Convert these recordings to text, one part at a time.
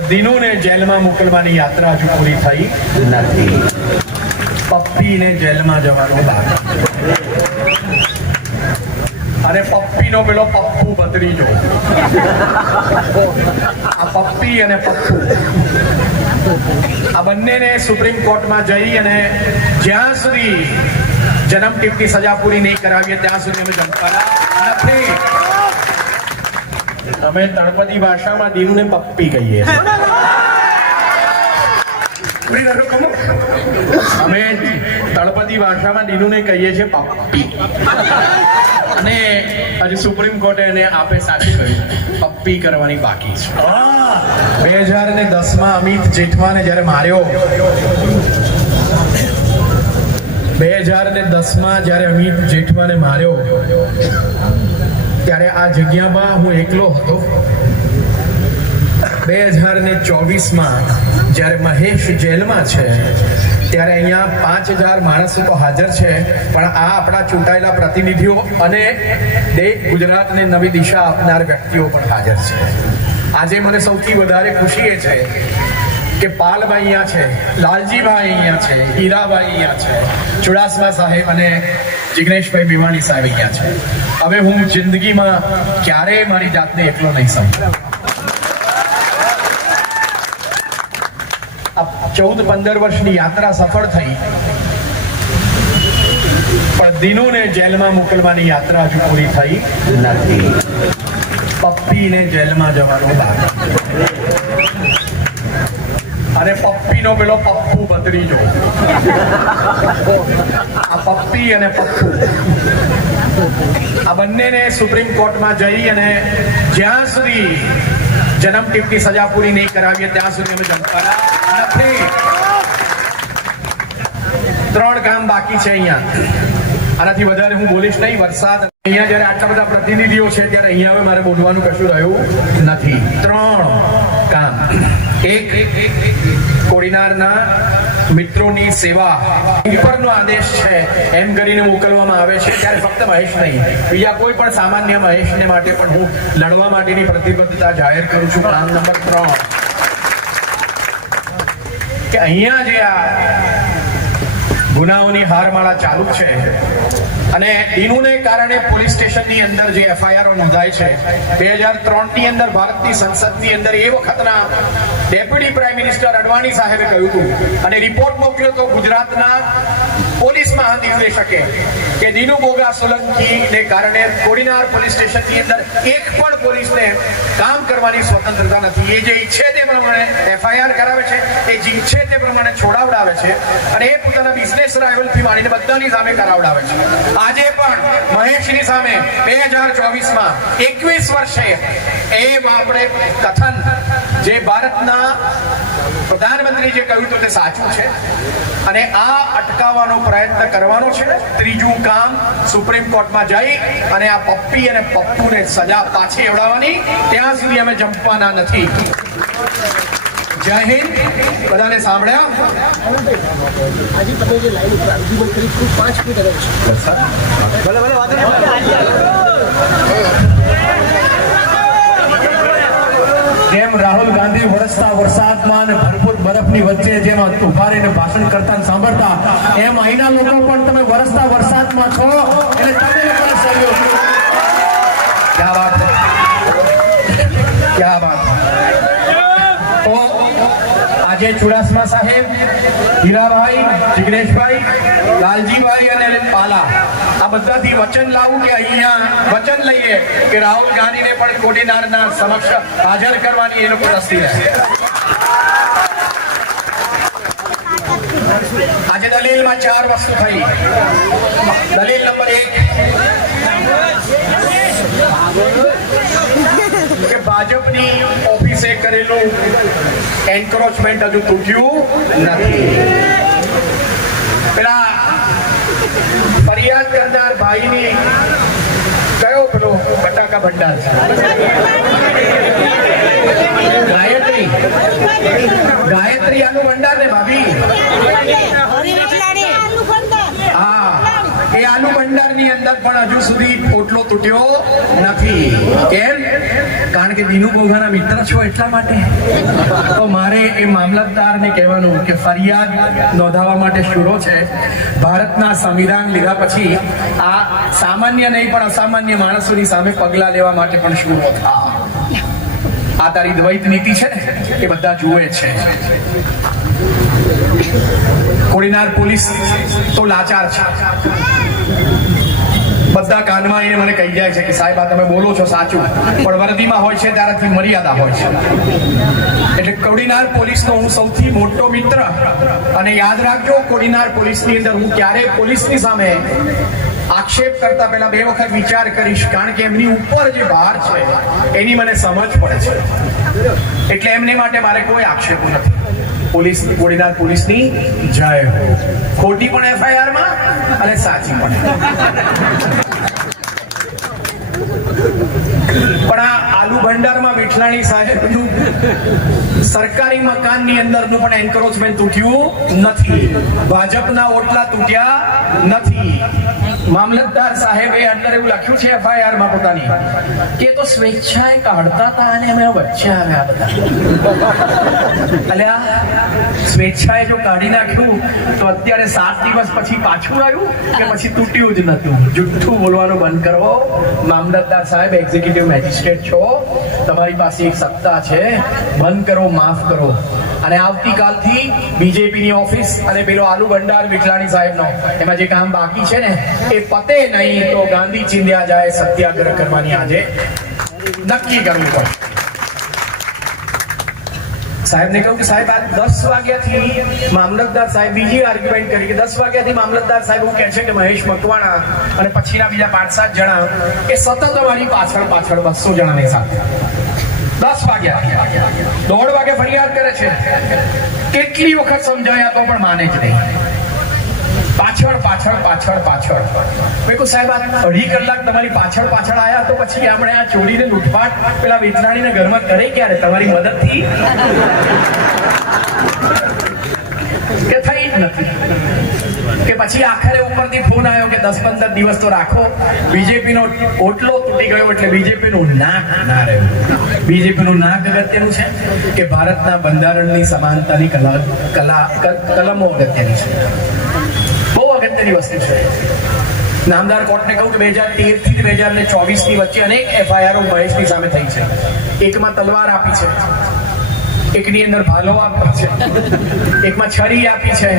પણ જેલમાં મોકલવાની યાત્રા હજુ પૂરી થઈ નથી. પપ્પીને જેલમાં જવાનું બાકી અને પપ્પીનો પેલો પપ્પુ બદરીજો આ પપ્પી અને પપ્પુ. આ બંનેને સુપ્રીમ કોર્ટમાં જઈ અને જ્યાં સુધી જન્મ ટીપની સજા પૂરી નહીં કરાવીએ, ત્યાં સુધી અમે જમવાના નથી. અમે તળપદી ભાષામાં દીનુને પપ્પી કહીએ. અમે તળપદી ભાષામાં દીનુને કહીએ છીએ પપ્પી. અને હજી સુપ્રીમ કોર્ટે એને આપે સાચું કહ્યું પપ્પી કરવાની બાકી છે. બે હજાર ને દસમાં અમિત જેઠવાને જ્યારે માર્યો બે હજાર ને દસમાં જ્યારે અમિત જેઠવાને માર્યો ત્યારે આ જગ્યામાં હું એકલો હતો. બે હજાર ને ચોવીસમાં જ્યારે મહેશ જેલમાં છે, ત્યારે અહીંયા પાંચ હજાર માણસો તો હાજર છે, પણ આ આપણા ચૂંટાયેલા પ્રતિનિધિઓ અને દેશ ગુજરાતને નવી દિશા આપનાર વ્યક્તિઓ પણ હાજર છે. આજે મને સૌથી વધારે ખુશી એ છે કે પાલભાઈ અહીંયા છે, લાલજીભાઈ અહીંયા છે, હીરાભાઈ અહીંયા છે, ચુડાસમા સાહેબ અને જિગ્નેશભાઈ મેવાણી સાહેબ અહીંયા છે. હવે હું જિંદગીમાં ક્યારેય મારી જાતને એકલો નહીં સમજુ. ચૌદ પંદર વર્ષની યાત્રા સફળ થઈ. પણ દિનુને જેલમાં મોકલવાની યાત્રા હજુ પૂરી થઈ નથી. પપ્પીને જેલમાં જવાનું બાકી. અને પપ્પીનો પેલો પપ્પુ બદરીજો આ પપ્પી અને પપ્પુ. આ બંનેને સુપ્રીમ કોર્ટમાં જઈ અને જ્યાં સુધી જન્મ ટીપની સજા પૂરી નહીં કરાવીએ, ત્યાં સુધી અમે જમવાના નથી. ત્રણ કામ બાકી છે અહીંયા. આનાથી વધારે હું બોલીશ નહીં. વરસાદ અહીંયા જ્યારે આટલા બધા પ્રતિનિધિઓ છે ત્યારે અહીંયા હવે મારે બોલવાનું કશું રહ્યું નથી. ત્રણ કામ. એક, કોડીનારના મિત્રોની સેવા. ઉપરનો આદેશ છે, એમ કરીને મોકલવામાં આવે છે, ત્યારે ફક્ત મહેશ નહીં. બીજા કોઈ પણ સામાન્ય મહેશને માટે પણ હું લડવા માટેની પ્રતિબદ્ધતા જાહેર કરું છું. કામ નંબર ત્રણ. કે અહીંયા જે આ ગુનાઓની હારમાળા ચાલુ છે અને ડીનુને કારણે પોલીસ સ્ટેશનની અંદર જે એફઆઈઆર નોંધાય છે, બે હજાર ત્રણની અંદર ભારતની સંસદની અંદર એ વખતના ડેપ્યુટી પ્રાઇમ મિનિસ્ટર અડવાણી સાહેબે કહ્યું હતું. અને રિપોર્ટ મોકલ્યો તો ગુજરાતના પોલીસ મહાનિર્દેશકે કે દીનુ બોગા સોલંકી ને કારણે કોડીનાર પોલીસ સ્ટેશનની અંદર એક પણ પોલીસને કામ કરવાની સ્વતંત્રતા નથી. એ જે ઈચ્છે તે પ્રમાણે એફઆઈઆર કરાવે છે, એ જે તે પ્રમાણે છોડાવડાવે છે અને એ પોતાના બિઝનેસ રાઇવલથી માંડીને બધાની સામે કરાવડાવે છે. આજે પણ મહેશની સામે બે હજાર ચોવીસમાં એકવીસ વર્ષે એ આપણે કથન, જે ભારતના પ્રધાનમંત્રી જે કહ્યું હતું તે સાચું છે અને આ અટકાવવાનો પ્રયત્ન કરવાનો છે. ત્રીજું કામ સુપ્રીમ કોર્ટમાં જઈ અને આ પપ્પી અને પપ્પુને સજા પાછી એવડાવવાની ત્યાં સુધી અમે જંપવાના નથી. જય હિન્દ. બધાને સાંભળ્યા? આજે તમે જે લાઈન ઉપર આર્ગ્યુમેન્ટ કરી ખૂબ પાંચ મિનિટ અલગ છે. જેમ રાહુલ ગાંધી વરસતા વરસાદમાં અને ભરપૂર બરફની વચ્ચે જેમ ઊભા રહીને ભાષણ કરતા સાંભળતા એમ અહીંના લોકો પણ તમે વરસતા વરસાદમાં છો. એટલે તમે પણ સહયોગ. વાત આજે ચુડાસમા સાહેબ, હીરાભાઈ, જિગ્નેશભાઈ, લાલજીભાઈ અને પાલા. આ બધાથી વચન લાવું કે અહીંયા વચન લઈએ કે રાહુલ ગાંધીને પણ કોડીનારના સમક્ષ હાજર કરવાની એ લોકો રસી રહેશે આજે દલીલમાં ચાર વસ્તુ થઈ. દલીલ નંબર એક. ભાજપની કરેલું એન્ક્રોચમેન્ટ હજુ તૂટ્યું નથી. પેલા ફરિયાદ કરનાર ભાઈની કયો પેલો બટાકા ભંડાર છે? ગાયત્રી. ગાયત્રી આનું ભંડાર ને ભાભી? હા, એ આલુ ભંડારની અંદર પણ હજુ સુધી પોટલો તૂટ્યો નથી. કારણ કે દિનુ બોઘાના મિત્ર છો એટલા માટે. તો મારે એ મામલતદારને કહેવાનું કે ફરિયાદ નોંધાવવા માટે શુરો છે. ભારતના સંવિધાન લીધા પછી આ સામાન્ય નહીં, પણ અસામાન્ય માણસોની સામે પગલાં લેવા માટે પણ શુરો થા. આ તારી દ્વૈત નીતિ છે ને, એ બધા જુએ છે. કોડીનાર પોલીસ તો લાચાર છે. બધા કાનમાં એને મને કહી જાય છે કે સાહેબ, આ તમે બોલો છો સાચું, પણ વર્દીમાં હોય છે ત્યારથી મર્યાદા હોય છે. એટલે કોડીનાર પોલીસનો હું સૌથી મોટો મિત્ર અને યાદ રાખજો, કોડીનાર પોલીસની અંદર હું ક્યારેય પોલીસની સામે આક્ષેપ કરતા પહેલા બે વખત વિચાર કરીશ, કારણ કે એમની ઉપર જે ભાર છે, એની મને સમજ પડે છે. એટલે એમને માટે મારે કોઈ આક્ષેપ નથી. પોલીસ, કોડીનાર પોલીસની જય ખોટી પણ એફઆઈઆરમાં અને સાચી પણ પણ આ આલુ ભંડારમાં વિઠલાણી સાહેબનું સરકારી મકાનની અંદરનું પણ એન્કરોચમેન્ટ તૂટ્યું નથી. ભાજપના ઓટલા તૂટ્યા નથી. મામલતદાર સાહેબે અંદર એવું લખ્યું છે એફઆઈઆરમાં પોતાની, કે તો સ્વેચ્છાએ કાઢતા હતા અને અમે વચ્ચે આવ્યા બધા અલ્યા, સ્વેચ્છાએ જો કાઢી નાખ્યું, તો અત્યારે સાત દિવસ પછી પાછું આવ્યું કે પછી તૂટ્યું જ નતું જુઠ્ઠું બોલવાનું બંધ કરો. મામલતદાર સાહેબ એક્ઝિક્યુટિવ મેજિસ્ટ્રેટ છો. તમારી પાસે એક સત્તા છે. બંધ કરો, માફ કરો. અને આવતીકાલથી બીજેપીની ઓફિસ અને પેલો આલુ ભંડાર વિઠલાણી સાહેબનો. એમાં જે કામ બાકી છે ને, એ પતે નહીં તો ગાંધી ચિંધ્યા જાય સત્યાગ્રહ કરવાની આજે નક્કી કરવું પડે. સાહેબને કહ્યું કે સાહેબ, આ દસ વાગ્યાથી મામલતદાર સાહેબ બીજી આર્ગ્યુમેન્ટ કરી કે દસ વાગ્યાથી મામલતદાર સાહેબ એવું કહે છે કે મહેશ મકવાણા અને પછીના બીજા પાંચ સાત જણા એ સતત અમારી પાછળ પાછળ બસો જણાની સાથે. દસ વાગ્યા. દોઢ વાગે ફરિયાદ કરે છે. કેટલી વખત સમજાયા તો પણ માને જ નહીં. પાછળ પાછળ પાછળ પાછળ. મેં કહું સાહેબ અઢી કલાક તમારી પાછળ પાછળ આવ્યા તો પછી આપણે આ ચોરીને લૂંટફાટ પેલા વેચનાણીને ઘરમાં કરે ક્યારે? તમારી મદદથી? કે થઈ જ નથી. કે પછી આખરે ઉપરથી ફોન આવ્યો કે દસ પંદર દિવસ તો રાખો. બીજેપી નો ઓટલો તૂટી ગયો એટલે બીજેપી નું નાક ના રહ્યું. બીજેપી નું નાક અગત્યનું છે કે ભારતના બંધારણની સમાનતાની કલા કલા કલમો અગત્યની છે. બહુ અગત્યની વસ્તુ છે. નામદાર કોર્ટને કહું કે બે હજાર તેરથી બે હજાર ચોવીસની વચ્ચે અનેક એફઆઈઆર મહેશની સામે થઈ છે. એકમાં તલવાર આપી છે. એકની અંદર ભાલો આપી છે. એકમાં છરી આપી છે.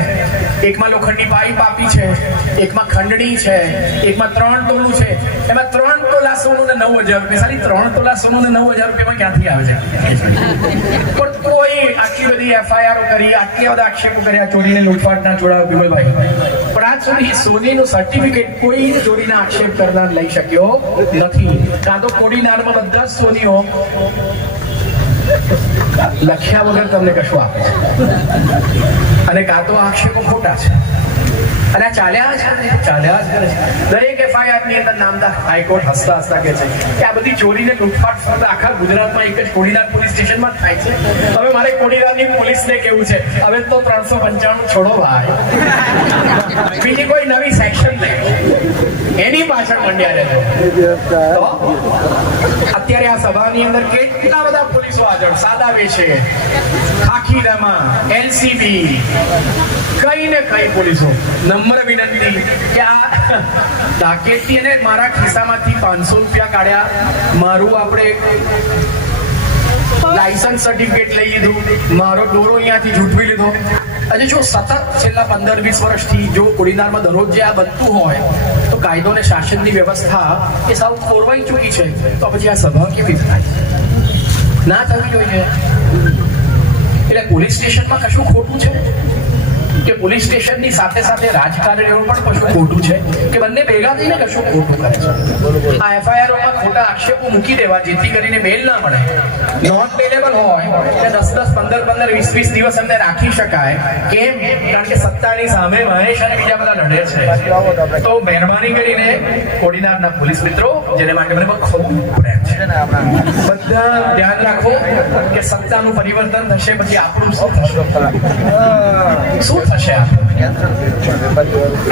એકમાં લોખંડની પાઇપ આપી છે. એકમાં ખંડણી છે. એકમાં ત્રણ તોલું છે. એમાં ત્રણ તોલા સોનું ને નવ હજાર રૂપિયા. સાલી ત્રણ તોલા સોનું ને નવ હજાર રૂપિયામાં ક્યાંથી આવે છે? પણ કોઈ આટલી બધી એફઆઈઆર કરી, આટલા બધા આક્ષેપો કર્યા, ચોરીને લૂંટફાટના જોડાવ વિમલભાઈ. પણ આજ સુધી સોનીનું સર્ટિફિકેટ કોઈ ચોરીના આક્ષેપ કરનાર લઈ શક્યો નથી. કાં તો કોડીનારમાં બધા સોનીઓ લખ્યા વગર તમને કશું આપે છે. અને કાં તો આક્ષેપો ખોટા છે. અને ચાલ્યા છે, ચાલ્યા જ કરે છે. દરેક એફઆઈઆરની અંદર નામદાર હાઈકોર્ટ હસતા હસતા કે છે કે આ બધી ચોરીને લૂંટફાટ ફક્ત આખા ગુજરાતમાં એક જ કોડીનાર પોલીસ સ્ટેશનમાં થાય છે. હવે મારે કોડીનારની પોલીસને કેવું છે? હવે તો ત્રણસો પંચાણું છોડો ભાઈ. બીજી કોઈ નવી સેક્શન નહીં. એની પાછળ મંડ્યા રહેજો અત્યારે આ સભાની અંદર કેટલા બધા પોલીસો હાજર? સાદા વેશે ખાખીરામાં એલસીબી, કઈ ને કઈ પોલીસો. નંબર વિનંતી કે આ ડાકેતી અને મારા ખિસ્સામાંથી પાંચસો રૂપિયા કાઢ્યા. મારું આપણે લાયસન્સ સર્ટિફિકેટ લઈ લીધું. મારો દોરો અહીંયાથી જૂઠવી લીધો. અને જો સતત છેલ્લા પંદર વીસ વર્ષથી જો કોડીનારમાં દરરોજ જે આ બનતું હોય કાયદો અને શાસનની વ્યવસ્થા એ સાવ ખોરવાઈ ચૂકી છે. તો પછી આ સભા કેવી થાય? ના થવી જોઈએ. એટલે પોલીસ સ્ટેશનમાં કશું ખોટું છે? કે પોલીસ સ્ટેશનની સાથે સાથે રાજકારણીઓ પણ કશું ખોટું છે? કે બંને ભેગા થઈને કશું ખોટું કરે છે? આ એફઆઈઆરમાં ખોટા આક્ષેપો મૂકી દેવા, જેથી કરીને મેલ ના મળે. નોન બેલેબલ હોય કે દસ દસ, પંદર પંદર, વીસ વીસ દિવસ એમને રાખી શકાય. કેમ? કારણ કે સત્તાની સામે મહેશ અને બીજા બધા લડે છે. તો મહેરબાની કરીને કોડીનારના પોલીસ મિત્રો, જેને માટે મને ખૂબ બધા ધ્યાન રાખો કે સત્તાનું પરિવર્તન થશે પછી આપણું શું થશે? શું થશે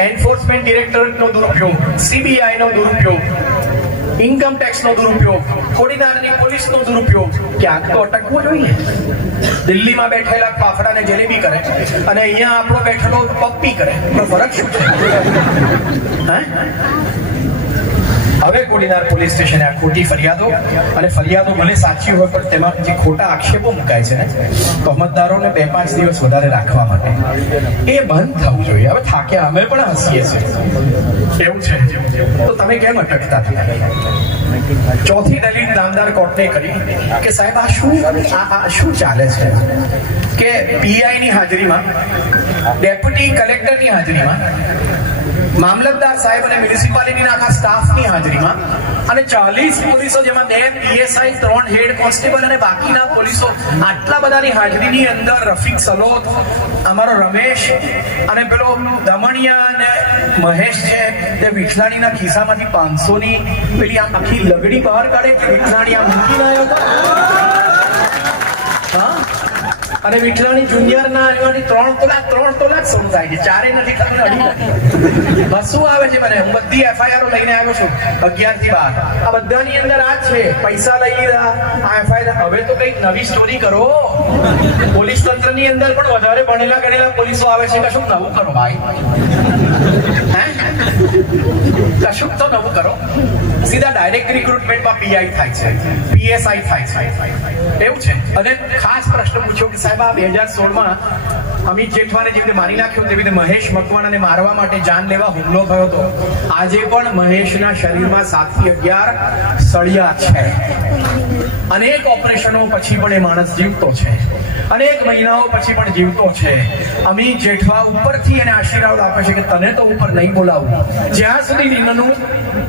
એન્ફોર્સમેન્ટ ડિરેક્ટરેટનો દુરુપયોગ સીબીઆઈ નો દુરુપયોગ ઇન્કમ ટેક્સનો દુરુપયોગ, ખોડીનારની પોલીસનો દુરુપયોગ. ક્યાંક તો અટકવું જોઈએ. દિલ્હીમાં બેઠેલા ફાફડાને જલેબી કરે અને અહીંયા આપણો બેઠેલો પપ્પી કરે. ફરક શું છે? હવે કોડીનાર પોલીસ સ્ટેશને આ ખોટી ફરિયાદો અને ફરિયાદો ભલે સાચી હોય, પણ તેમાં જે ખોટા આક્ષેપો મુકાય છે ને તહોમતદારોને બે પાંચ દિવસ વધારે રાખવા માટે. એ બંધ થવું જોઈએ. હવે થાક્યા અમે પણ હસીએ છીએ. એવું છે. તો તમે કેમ અટકતા ચોથી દલીલ નામદાર કોર્ટે કરી કે સાહેબ, આ શું આ શું ચાલે છે? કે પીઆઈ ની હાજરીમાં, ડેપ્યુટી કલેક્ટરની હાજરીમાં મામલતદાર સાહેબ અને મ્યુનિસિપાલિટીના આખા સ્ટાફની હાજરીમાં. અને ચાલીસ પોલીસો, જેમાં બે પીએસઆઈ, ત્રણ હેડ કોન્સ્ટેબલ અને બાકીના પોલીસો, આટલા બધાની હાજરીની અંદર રફીક સલોત, અમારો રમેશ અને પેલો દમણિયા અને મહેશ છે, તે વિઠલાણીના ખિસ્સામાંથી પાંચસો ની પેલી આમ આખી લગડી બહાર કાઢે વિઠલાણી આમ મૂકીને આવ્યો હતો. હા? અને વિઠલાણી જુનિયર ના એમાંથી ત્રણ તોલા ત્રણ તોલા જ છે. ચારે નથી ખબર, અઢી આવે છે મને? હું બધી એફઆઈઆર લઈને આવ્યો છું. અગિયારથી બાર. આ બધાની અંદર આ છે. પૈસા લઈ લીધા. આ એફઆઈઆર હવે તો કંઈક નવી સ્ટોરી કરો. પોલીસ તંત્રની અંદર પણ વધારે ભણેલા ગણેલા પોલીસો આવે છે. કશું નવું કરો, ભાઈ. કશું તો નવું કરો. સીધા ડાયરેક્ટ રિક્રુટમેન્ટમાં પીઆઈ થાય છે પીએસઆઈ થાય છે. એવું છે. અને ખાસ પ્રશ્ન પૂછ્યો કે સાહેબ, આ બે હજાર સોળમાં અમિત જેઠવાને જેવી રીતે મારી નાખ્યો તેવી રીતે મહેશ મકવાણાને મારવા માટે જાન લેવા હુમલો થયો હતો. આજે પણ મહેશના શરીરમાં સાતથી અગિયાર સળિયા છે. અનેક ઓપરેશનો પછી પણ એ માણસ જીવતો છે. અનેક મહિનાઓ પછી પણ જીવતો છે. અમિત જેઠવા ઉપરથી એને આશીર્વાદ આપે છે કે તને તો ઉપર નહીં બોલાવું. જ્યાં સુધી નિમનું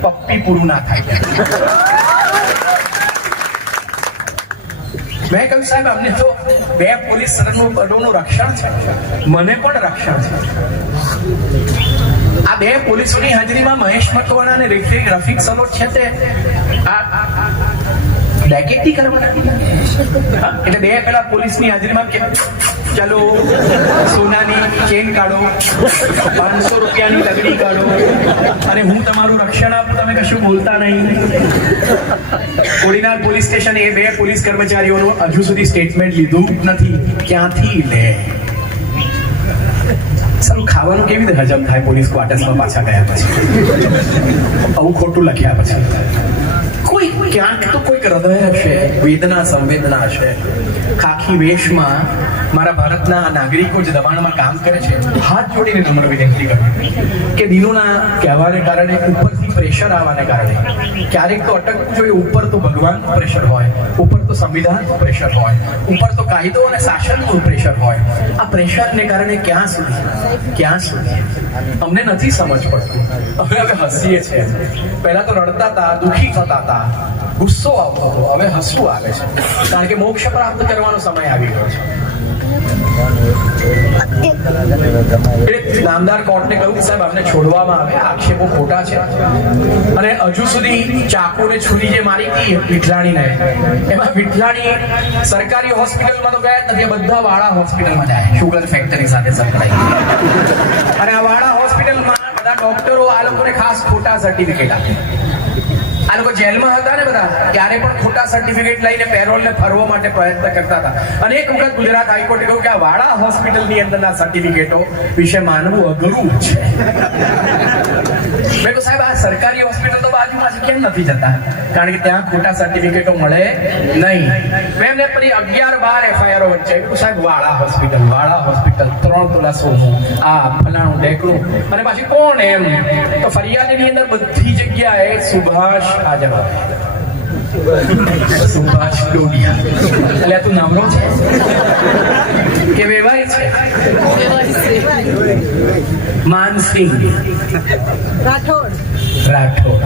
પપ્પી પૂરું ના થાય. મેં કહ્યું, સાહેબ, અમને તો બે પોલીસ પદોનું રક્ષણ છે. મને પણ રક્ષણ છે. આ બે પોલીસોની હાજરીમાં મહેશ મકવાણા અને રફીક સલોટ છે તે આ ડેકેટી કરવાના? એટલે બે પેલા પોલીસની હાજરીમાં કે ચાલો, સોનાની ચેન કાઢો, પાંચસો રૂપિયાની લગડી કાઢો. અને હું તમારું રક્ષણ આપું, તમે કશું બોલતા નહીં. કોડીનાર પોલીસ સ્ટેશન એ બે પોલીસ કર્મચારીઓનું હજુ સુધી સ્ટેટમેન્ટ લીધું નથી. ક્યાંથી લે? સારું, ખાવાનું કેવી રીતે હજમ થાય? પોલીસ ક્વાર્ટર્સમાં પાછા ગયા પછી. આવું ખોટું લખ્યા પછી. ક્યાંક તો કોઈક હૃદય હશે વેદના, સંવેદના હશે ખાખી વેશમાં મારા ભારતના નાગરિકો જે દબાણમાં કામ કરે છે, હાથ જોડીને નમ્ર વિનંતી કરું કે દિનોના કહેવાને કારણે ઉપરથી પ્રેશર આવવાને કારણે. ક્યારેક તો અટકવું જોઈએ, ઉપર તો ભગવાન પ્રેશર હોય, ઉપર તો સંવિધાન પ્રેશર હોય, ઉપર તો કાયદો અને શાસનનું પ્રેશર હોય. આ પ્રેશરને કારણે ક્યાં સુધી? ક્યાં સુધી? અમને નથી સમજ પડતી. અમે હવે હસીએ છીએ. પહેલા તો રડતા હતા, દુઃખી થતા હતા. ગુસ્સો આવતો હતો. હવે હસવું આવે છે. કારણ કે મોક્ષ પ્રાપ્ત કરવાનો સમય આવી ગયો છે. નામદાર કોર્ટને કહ્યું કે સાહેબ, અમને છોડવામાં આવે. આક્ષેપો ખોટા છે. અને હજુ સુધી ચાકુ ને છુરી જે મારી હતી વિઠલાણીને એમાં વિઠલાણી સરકારી હોસ્પિટલમાં તો ગયા જ નથી બધા વાળા હોસ્પિટલમાં જાય. શુગર ફેક્ટરી સાથે સંકળાય અને આ વાળા હોસ્પિટલમાં બધા ડોક્ટરો આ લોકોને ખાસ ખોટા સર્ટિફિકેટ આપે. આ લોકો જેલમાં હતા ને બધા, ત્યારે પણ ખોટા સર્ટિફિકેટ લઈને પેરોલ ને ફરવા માટે પ્રયત્ન કરતા હતા. અનેક વખત ગુજરાત હાઈકોર્ટે કહ્યું કે આ વાળા હોસ્પિટલની અંદરના સર્ટિફિકેટો વિશે માનવું અઘરું છે. મેં કહ્યું, સાહેબ, આ સરકારી હોસ્પિટલ તો બાજુમાં છે, કેમ નથી જતા? કારણ કે ત્યાં ખોટા સર્ટિફિકેટો મળે નહીં. મેં એમને પછી અગિયાર બાર એફઆઈઆર વચ્ચે સાહેબ વાળા હોસ્પિટલ વાળા હોસ્પિટલ, ત્રણ તોલા સોનું આ ફલાણું ઢેકણું. અને પાછી કોણ એમ? તો ફરિયાદની અંદર બધી જગ્યાએ સુભાષ હાજર હોય સુભાષ ડોડિયા એટલે તું નવરો છે? કે વેવાય છે. માનસિંહ. રાઠોડ. રાઠોડ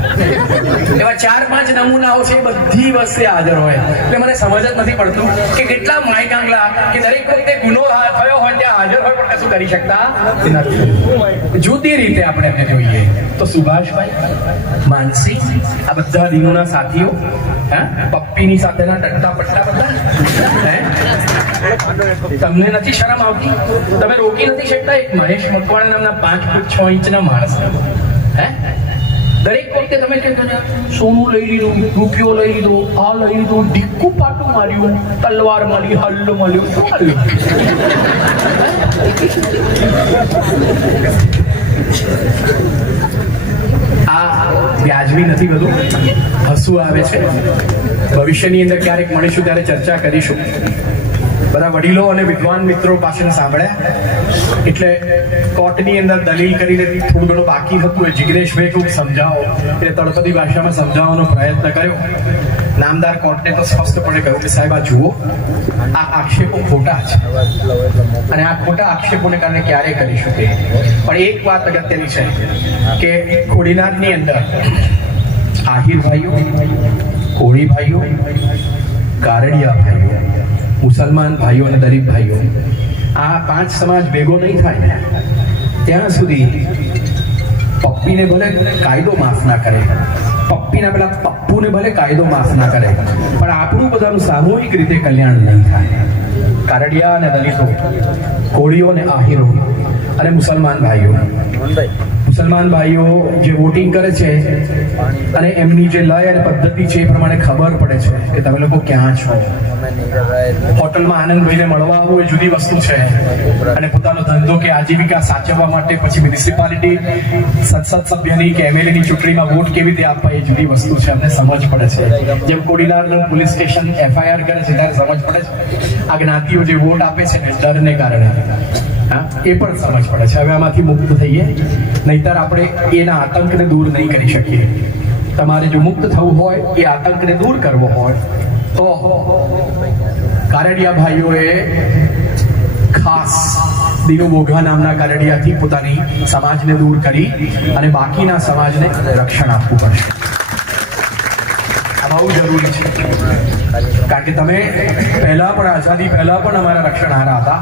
એવા ચાર પાંચ નમૂનાઓ છે બધી વસ્તુ હાજર હોય. એટલે મને સમજ જ નથી પડતું કે કેટલા માય કાંગલા કે દરેક વખતે ગુનો થયો હોય, ત્યાં હાજર હોય પણ કશું કરી શકતા નથી. જુદી રીતે આપણે એમને જોઈએ. તો સુભાષભાઈ માનસી આ બધા દિનોના સાથીઓ પપ્પીની સાથેના ટટ્ટા પટ્ટા બધા તમને નથી શરમ આવતી? તમે રોકી નથી શકતા એક મહેશ મકવાણા નામના પાંચ ફૂટ છ ઇંચના માણસ. હે? દરેક વખતે તમે કે સોનું લઈ લીધું, રૂપિયો લઈ લીધો, આ લઈ લીધું ડીકું પાટું માર્યું, તલવાર મળી હલ્લો મળ્યો, શું મળ્યું આ વ્યાજબી નથી બધું. હસવું આવે છે. ભવિષ્યની અંદર ક્યારેક મળીશું, ત્યારે ચર્ચા કરીશું. બધા વડીલો અને વિદ્વાન મિત્રો પાસે સાંભળ્યા એટલે કોર્ટની અંદર દલીલ કરીને થોડું ઘણું બાકી હતું એ જિગ્નેશભાઈ ખૂબ સમજાવો. એ તળપદી ભાષામાં સમજાવવાનો પ્રયત્ન કર્યો. નામદાર કોર્ટને તો સ્પષ્ટપણે કહ્યું કે, સાહેબ, આ જુઓ, આ આક્ષેપો ખોટા છે. અને આ ખોટા આક્ષેપોને કારણે ક્યારે કરીશું તે પણ એક વાત અગત્યની છે કે ખોડીનાથની અંદર આહિર ભાઈઓ, કોળી ભાઈઓ, કારડિયા ભાઈઓ મુસલમાન ભાઈઓ અને દરેક ભાઈઓ, આ પાંચ સમાજ ભેગો નહીં થાય ત્યાં સુધી પપ્પીને ભલે કાયદો માફ ના કરે, પપ્પીના પેલા પપ્પુને ભલે કાયદો માફ ના કરે, પણ આપણું બધાનું સામૂહિક રીતે કલ્યાણ નહીં થાય. કારડિયા અને દલિતો, કોળીઓ અને આહિરો, અને મુસલમાન ભાઈઓ મુસલમાન ભાઈઓ જે વોટિંગ કરે છે અને એમની જે લય અને પદ્ધતિ છે એ પ્રમાણે ખબર પડે છે કે તમે લોકો ક્યાં છો. હોટલમાં આનંદભાઈને મળવા આવવું એ જુદી વસ્તુ છે. અને પોતાનો ધંધો કે આજીવિકા સાચવવા માટે પછી મ્યુનિસિપાલિટી સંસદ સભ્યની કે એમએલએની ચૂંટણીમાં વોટ કેવી રીતે આપવા એ જુદી વસ્તુ છે, અમને સમજ પડે છે. જેમ કોડીનારનું પોલીસ સ્ટેશન એફઆઈઆર કરે છે, ત્યારે સમજ પડે છે. આ જ્ઞાતિઓ જે વોટ આપે છે ને ડરને કારણે. હા એ પણ સમજ પડે છે. હવે આમાંથી મુક્ત થઈએ. નહીતર આપણે એના આતંકને દૂર નહીં કરી શકીએ. તમારે જો મુક્ત થવું હોય, એ આતંકને દૂર કરવો હોય, તો કારડિયા ભાઈઓએ ખાસ દિનુ મોઘા નામના કારડિયાથી પોતાની સમાજને દૂર કરી અને બાકીના સમાજને રક્ષણ આપવું પડશે. બહુ જરૂરી છે. કારણ કે તમે પહેલા પણ આઝાદી પહેલા પણ અમારા રક્ષણહારા હતા.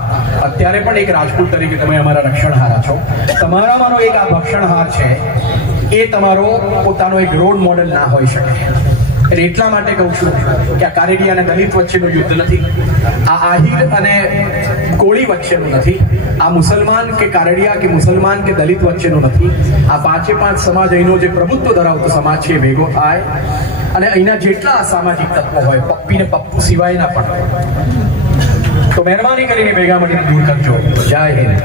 અત્યારે પણ એક રાજપૂત તરીકે તમે અમારા રક્ષણહારા છો. તમારામાંનો એક આ ભક્ષણહાર છે. એ તમારો પોતાનો એક રોલ મોડેલ ના હોઈ શકે. એટલે એટલા માટે કહું છું કે આ કારેડી અને દલિત વચ્ચેનું યુદ્ધ નથી. આ આહિર અને કોળી વચ્ચેનું નથી. આ મુસલમાન કે કારડિયા કે મુસલમાન કે દલિત વચ્ચેનું નથી. આ પાંચે પાંચ સમાજ અહીંનો જે પ્રભુત્વ ધરાવતો સમાજ છે ભેગો થાય. અને અહીંના જેટલા સામાજિક તત્વો હોય, પપ્પી ને પપ્પુ સિવાયના પણ. તો મહેરબાની કરીને ભેગા મળીને દૂર કરજો. જય હિન્દ.